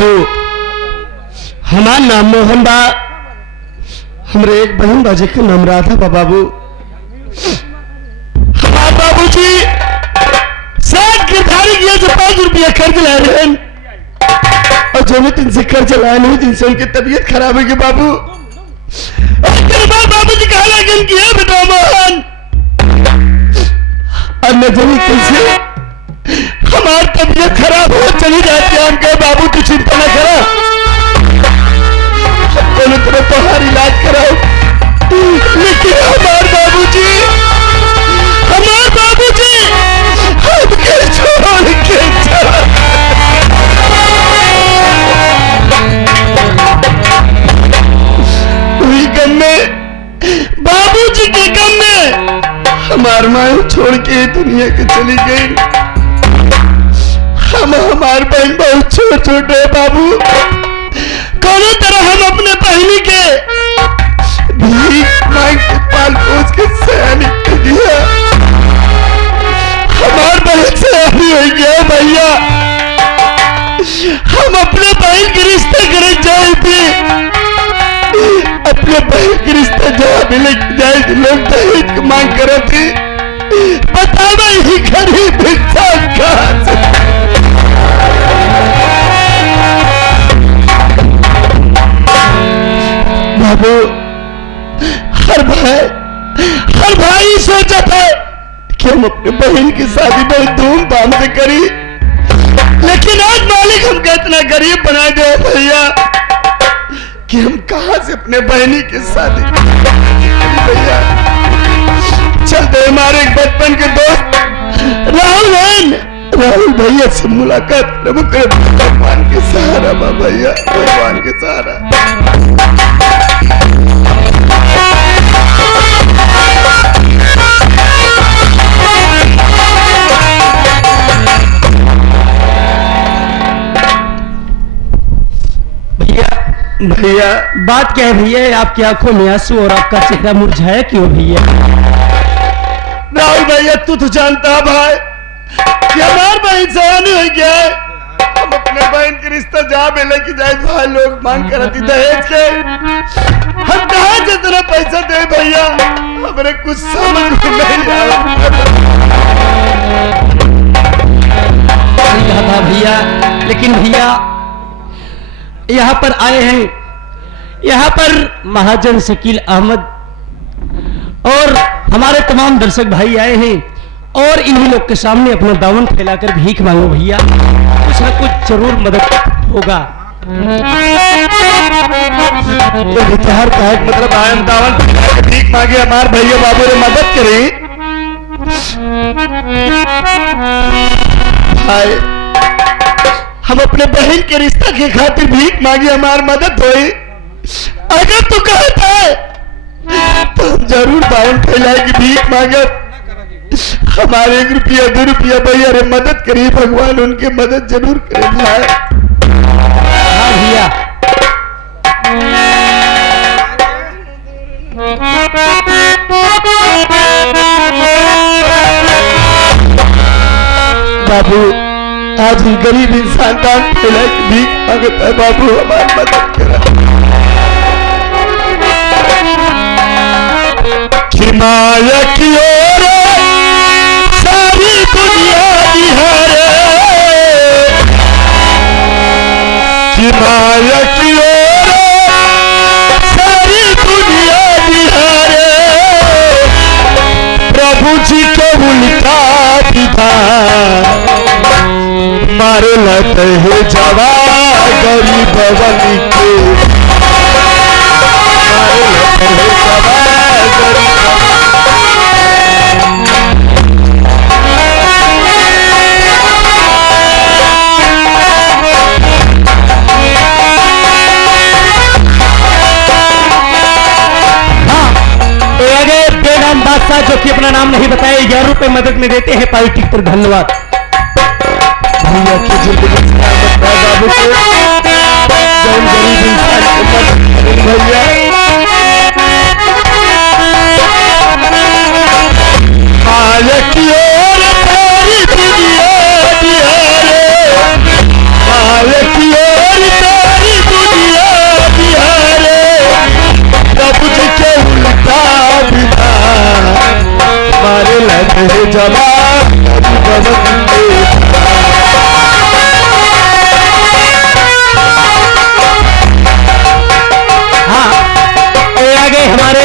बाबू हमार नाम मोहन बा, हमरे एक बहन बाजे के नाम राधा बा बाबू। हमार बाबूजी सात गिरधारी किया से 5 रुपया कर्ज लाए रहे और जो दिन से कर्ज लाए नहीं दिन से उनकी तबीयत खराब है बाबू। बाबूजी कहा लगे किया बेटा मोहन और न जानी कैसे हमारी तबीयत खराब हो चली जाती है। हम कहे बाबू तू चिंता न करा, दोनों तरफ तुम्हारा इलाज कराओ। लेकिन हमारे बाबूजी हमके छोड़ के वही गम में, बाबूजी के गम में हमार माँ छोड़ के दुनिया के चली गई। हम हमारे बहन बहुत छोटे बाबू, कोनो तरह हम अपने बहनी के भीख मांग के पाल पोस के सयानी कर दिया। हमार बहन सयानी हो गया भैया। हम अपने बहन के रिश्ते करे जाए थे, अपने बहन के रिश्ते जहाँ भी लेके जाए लोग दहेज की मांग करे थे। बतावा ही गरीब इंसान कहाँ से। बाबू हर भाई सोचा था कि हम अपने बहन की शादी बहुत धूमधाम से करी, लेकिन आज मालिक हमको इतना गरीब बना दिया भैया कि हम कहां से अपने बहनी की शादी भैया। चलते हमारे एक बचपन के दोस्त राहुल भैया से मुलाकात भगवान के सहारा भैया, भगवान के सहारा। भैया बात क्या है भैया? आपकी आंखों में आंसू और आपका चेहरा मुरझाया क्यों भैया? राहुल भैया तू तो जानता है भाई कि हमारे बहन सयानी हो गया है। हम अपने बहन के रिश्ता जहाँ भी लेके जाए भाई लोग मांग करती दहेज के, हम कहाँ से इतना पैसा दे भैया? हमारे कुछ समझ में नहीं आता भैया। लेकिन भैया यहाँ पर आए हैं, यहाँ पर महाजन शकील अहमद और हमारे तमाम दर्शक भाई आए हैं और इन्हीं लोग के सामने अपना दामन फैलाकर भीख मांगो भैया, कुछ ना कुछ जरूर मदद होगा। तो विचार का मतलब आयन दामन फैलाकर भीख मांगे, हमारे भैया बाबू ने मदद करी। भाई हम अपने बहन के रिश्ता के खातिर भीख मांगी, हमारी मदद हुई। अगर तू कहता है तो हम जरूर दावन फैलाएगी भीख मांगे। हमारे 1 रुपया 2 रुपया भैया रे मदद करिए, भगवान उनकी मदद जरूर करे भाई। हाँ भैया बाबू आज ही गरीब इंसान दान फैला के भीख मांगता है। बाबू हमारी मदद करा। माया की ओर सारी दुनिया निहारे, माया की ओर सारी दुनिया निहारे, प्रभु जी को उल्टा विधान मारे लते है जवा गरीब बनी के, मारे लते है जवा गरीब। बादशाह जो कि अपना नाम नहीं बताया 11 रुपए मदद में देते हैं पार्टी पर। धन्यवाद भैया की जिंदगी बाबू को गरीब इंसान भैया माया की ओर सारी दुनिया निहारे, माया की ओर जवान भवन के आगे हमारे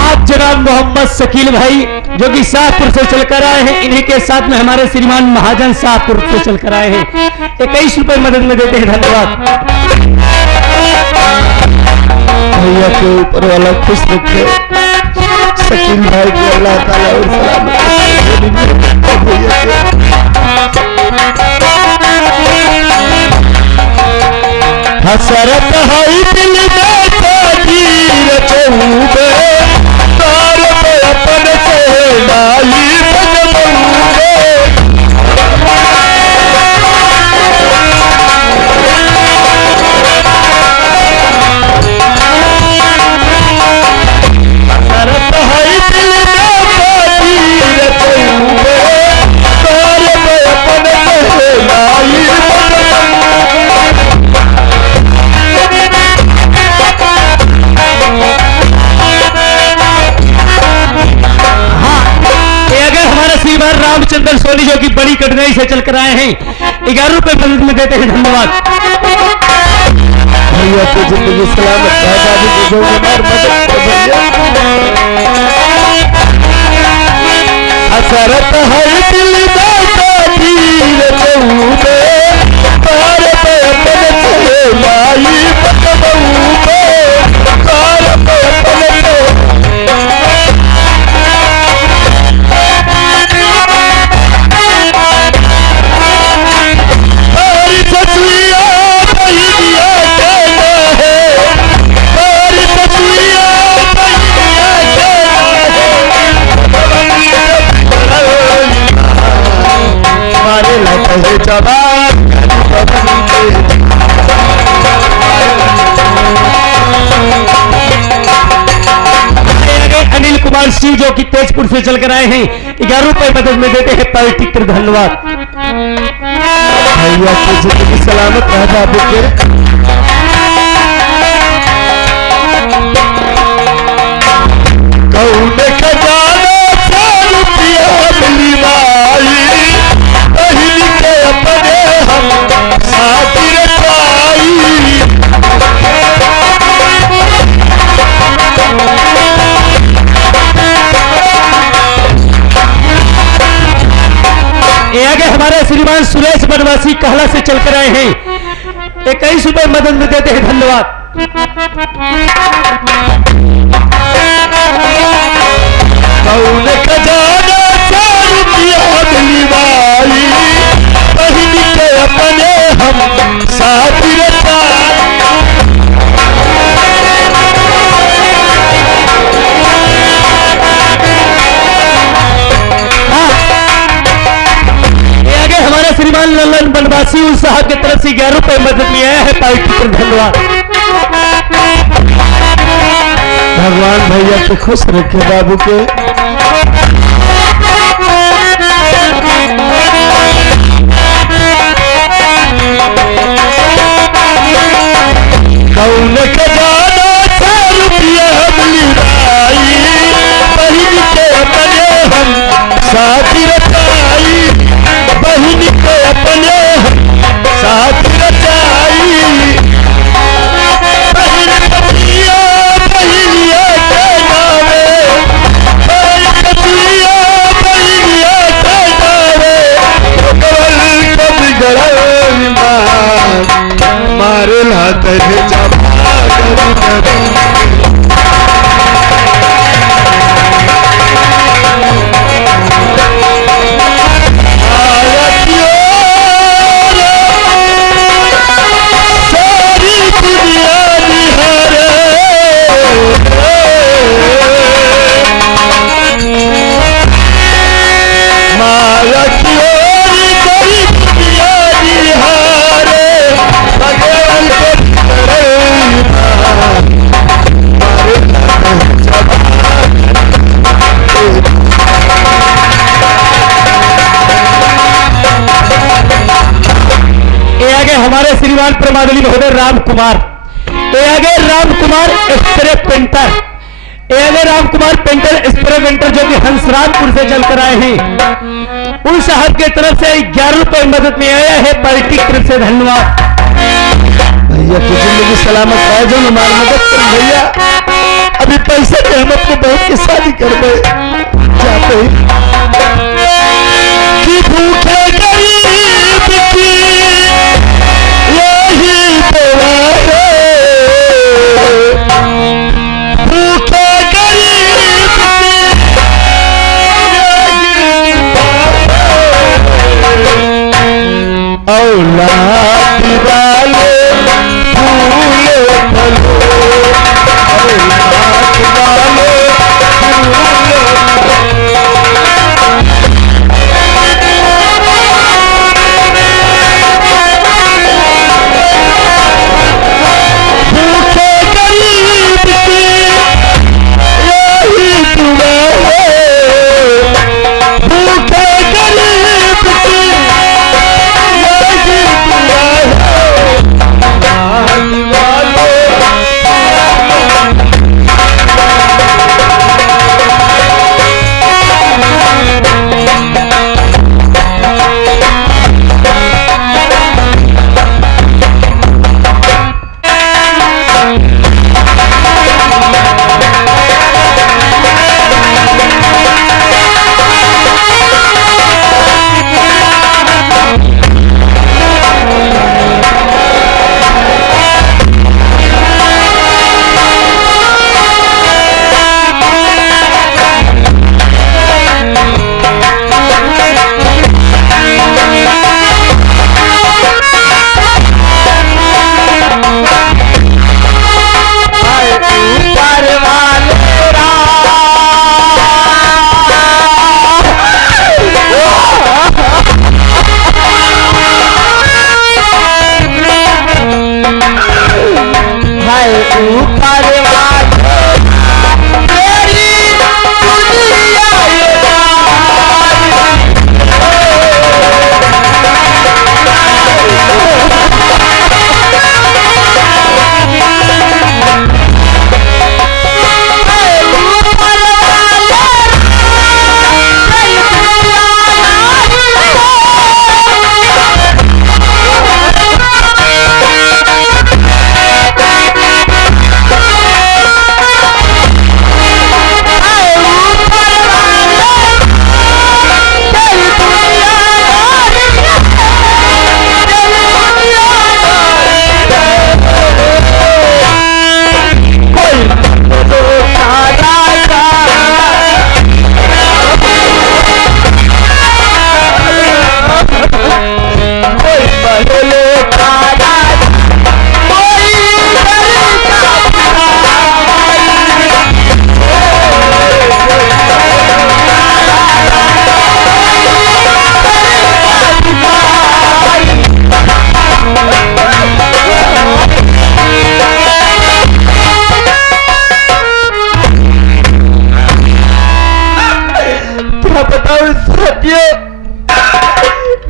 आप जनाब मोहम्मद शकील भाई जो कि शाहपुर से चलकर आए हैं, इन्हीं के साथ में हमारे श्रीमान महाजन शाहपुर से चलकर आए हैं, 21 रुपए मदद में देते हैं। धन्यवाद। भैया के ऊपर वाला खुश रखे, शकील भाई को अल्लाह ताला और सलामत भैया हसरत हाई दिल में ताजीर चौबे तार पे अपन से लाई बजबूबे हसरत हाई दिल में ताजीर चौबे तार पे अपन से लाई रामचंद्र सोनी जो कि बड़ी कठिनाई से चलकर आए हैं, 11 रुपए मदद में देते हैं। धन्यवाद। भैया तो जिंदगी सलामत है, दादी की जो मदद कर भैया हसरत है दिल में ताजीर चौबे तार पे अपन से लाई बजबूबे तार पे अपन से अनिल कुमार सिंह जो कि तेजपुर से चलकर आए हैं, 11 रुपए मदद में देते हैं। पार्टी धन्यवाद। भैया की जिंदगी सलामत रह बाबू के। कौन खजाना सा रुपया मिली भाई पहली के अपने हम सातिर पाई आगे हमारे श्रीमान सुरेश बनवासी कहला से चलकर आए हैं, 21 रुपए मदद में देते हैं। धन्यवाद। कौन खजाना सा रुपया मिली भाई पहली के अपने हम सातिर पाई श्रीमान ललन बनवासी उस साहब की तरफ से 11 रुपए मदद में आया है। पार्टी पर धन्यवाद। भगवान भैया को खुश रखे बाबू के। कौन खजाना सा रुपया मिली भाई बहन के अपने हम साथी रचाई बहन के अपने साथ रचाई बहन कतिया बहनिया के नावे बहन कतिया बहनिया के नावे कवल कब गड़ल मारे लात जमा कर हमारे श्रीमान प्रमादली महोदय राम कुमार, आगे Ram Kumar x ray painter, L Ram Kumar painter experimenter जो कि हंसराजपुर से चलकर आए हैं, उन साहब की तरफ से 11 रुपए मदद में आया है। पार्टी की तरफ से धन्यवाद। भैया की जिंदगी सलामत है, जो हमारी मदद कर भैया। अभी पैसे के हम अपने बहन की शादी कर गए जाते कि भूखे गरीब की यही दुआ है, भूखे गरीब की यही दुआ है। औलाद वाले फूले फलो, औलाद वाले भूखे गरीब की यही दुआ है, भूखे गरीब की यही दुआ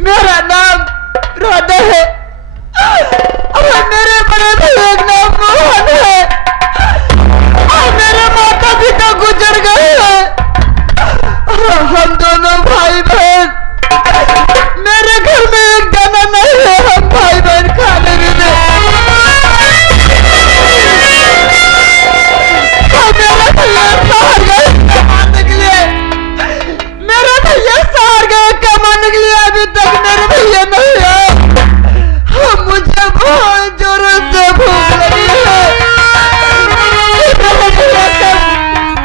मेरा नाम राधा है और मेरे बड़े भाई का नाम मोहन है और मेरे माता पिता गुजर गए हैं। हम दोनों भाई बहन, मेरे घर में एक दाना नहीं है, हम भाई बहन खाने में मेरे भैया शहर गए कमाने के लिए, मेरे भैया शहर गए कमाने के लिए, अभी तक मेरे भैया नहीं है। मुझे बहुत जोर से भूख लगी है,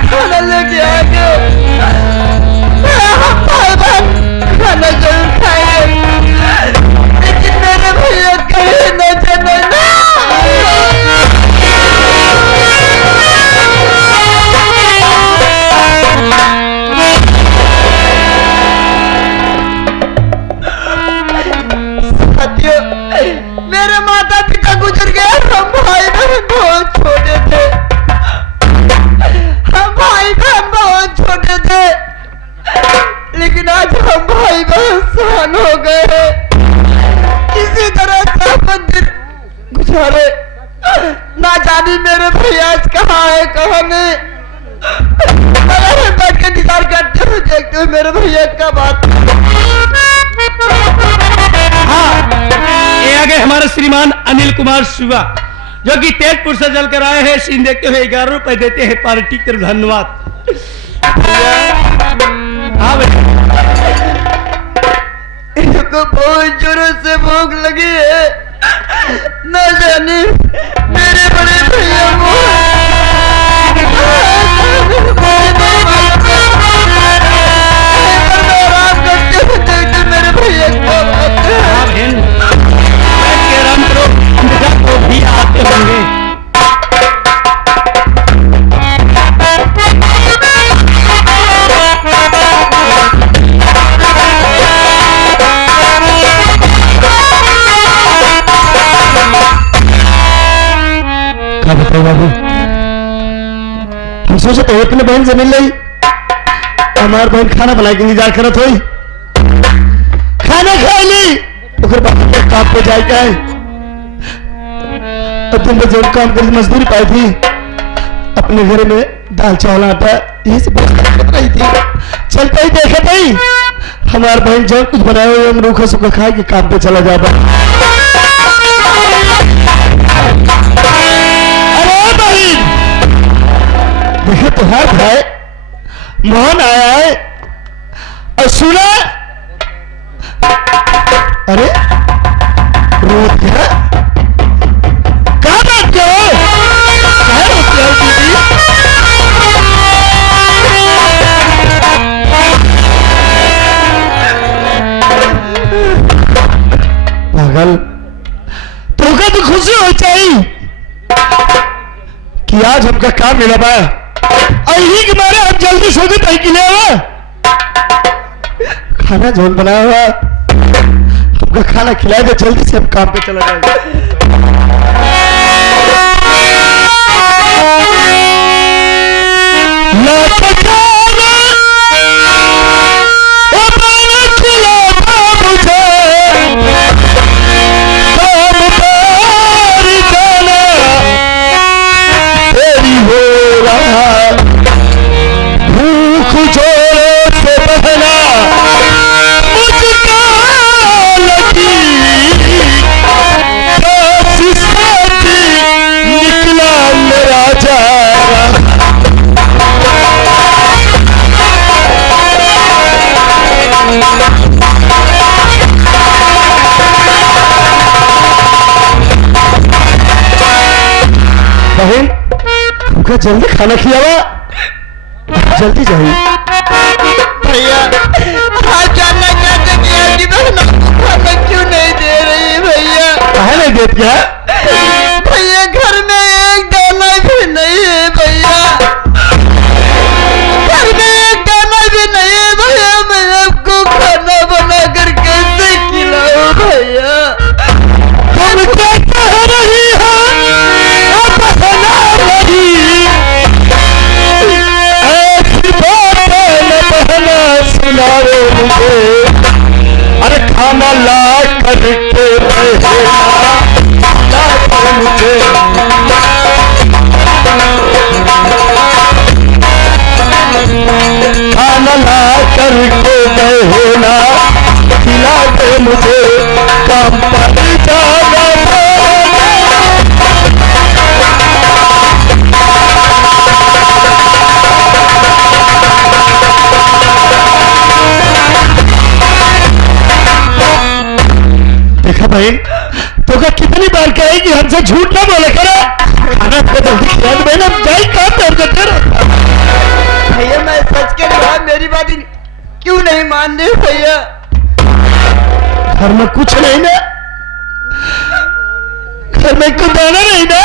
खाना लेके आगे हम भाई बहन खाना जरूर खाएंगे, लेकिन मेरे भैया कहीं न जाने ना। मेरे माता पिता गुजर गए, हम भाई बहन बहुत छोटे थे, हम भाई बहन बहुत छोटे थे, लेकिन आज हम भाई बहन सहान हो गए। किसी तरह से अपन दिन गुजारे, ना जाने मेरे भैया आज कहाँ है कहाँ नहीं। अगर बैठ कर इंतजार करते हुए देखते हुए मेरे भैया का बात। हाँ, ये आ गए हमारे श्रीमान अनिल कुमार शिवा, जो कि तेजपुर से जल कर आए हैं। सीन देखते हुए 11 रुपए देते हैं पार्टी की तरफ। धन्यवाद। हाँ भैया, इनको बहुत जोरों से भूख लगी है, न जाने मेरे बड़े भैया को आराम करते हुए देखते मेरे भैया को हाँ बहन, बैठ के आराम करो, इंतजार को भी आते होंगे। क्या बताओ बाबू, हम सोचे तो अपने बहन से मिल रही, हमार बहन खाना बना के इंतजार करत हुई, खाना खा ली, ओकर बाद काम पे जाए क्या है। अब दिन भर जो काम कर मजदूरी पाई थी, अपने घर में दाल चावल आटा ये सब कर रही थी। चल पाई देखा पाई हमार बहन जो कुछ बनाए हुए हम रूखा सूखा खा के काम पे चला जाता। देखो तुम्हार भाई मोहन आया है और सुना, अरे रोज क्या कहा बात करो, क्या रोते हो दीदी? पागल, तुमका तो खुशी हो चाहिए कि आज हमका काम मिला बा, यही के मारे हम जल्दी सोचे तय के लिए खाना झोल बनाया हुआ, हमका खाना खिलाए तो जल्दी से हम काम पे चला जाएंगे। बहन हमका जल्दी खाना खिलावा, जल्दी जाइए। भैया आज जानना चाहते कि बहन खाना क्यों नहीं दे रही भैया? कहा नहीं देती है भैया, घर में एक दाना भी नहीं है भैया, घर में एक दाना भी नहीं है भैया। मैं आपको खाना बना कर कैसे खिलाऊं भैया? तुम क्या कह रही हो? सुनाओ मुझे, अरे खाना ला करके ला कर मुझे, खाना ला करके देना, खिला दे मुझे, काम पर जाना भाई। तो क्या कितनी बार कहेगी हमसे झूठ ना बोले करो, खाना को जल्दी खिला दो बहन, हम जाए काम पे भैया। मैं सच के बाद मेरी बात क्यों नहीं मान रहे भैया? घर में कुछ नहीं ना, घर में कुछ दाना नहीं ना,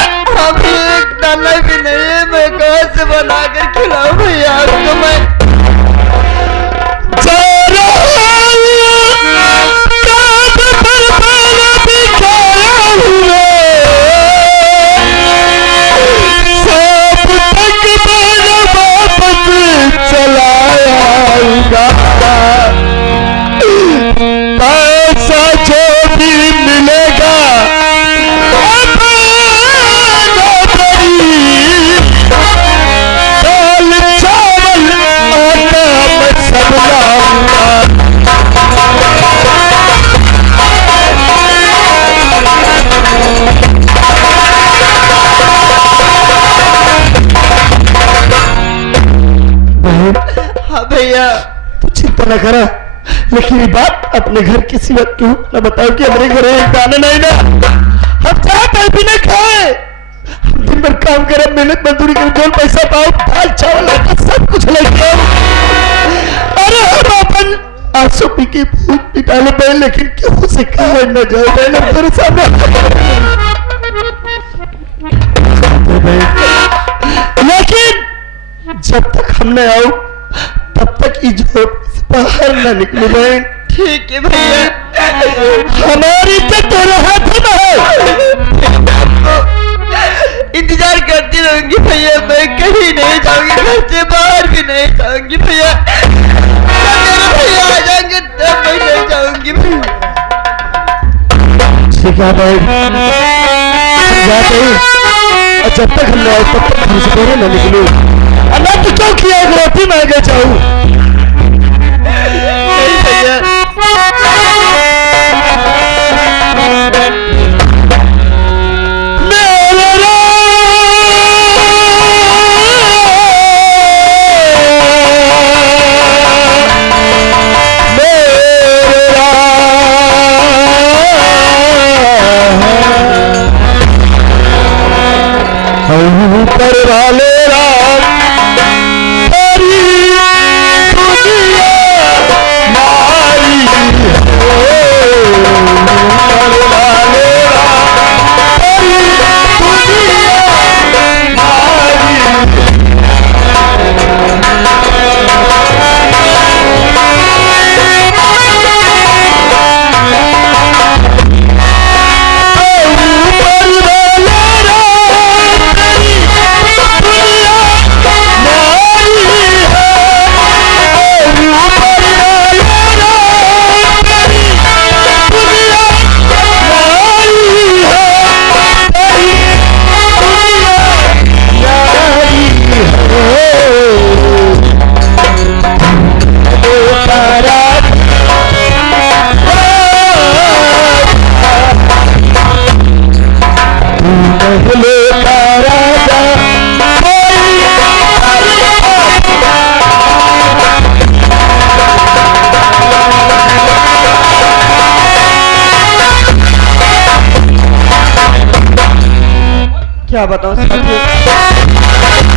अभी एक दाना भी नहीं है। मैं कहाँ से बना कर खिलाऊं भैया आपको? मैं पैसा जो भी मिलेगा भैया। तू चिंता न करा, लेकिन ये बात अपने घर किसी वक्त क्यों न बताओ कि हमारे घर एक दाना नहीं ना, हम चाहते भी नहीं खाए, हम दिन भर काम करे, मेहनत मजदूरी करे, जो पैसा पाओ दाल चावल आटा सब कुछ लेके आओ। अरे हम अपन आंसू पी के भूत पिटा ले बहन, लेकिन क्यों से कहा न जाए बहन तेरे सामने। लेकिन जब तक हम न आओ तब तक इज्जत से बाहर न निकलो बहन। ठीक है भैया, हमारी इज्जत तेरे हाथ में है। इंतजार करती रहूंगी भैया, मैं कहीं नहीं जाऊंगी, घर से बाहर भी नहीं जाऊंगी भैया। जब मेरे भैया आ जाएंगे तब मैं नहीं जाऊंगी भैया। ठीक है भाई, जाते ही और जब तक हम न आए तब तक घर से बाहर न निकलो। मैं तो क्यों किया एक रोटी मांगे जाऊं। नहीं भैया, पर वाले राम तेरी दुनिया मारी पर वाले राम तेरी दुनिया मारी। क्या बताऊं साथी,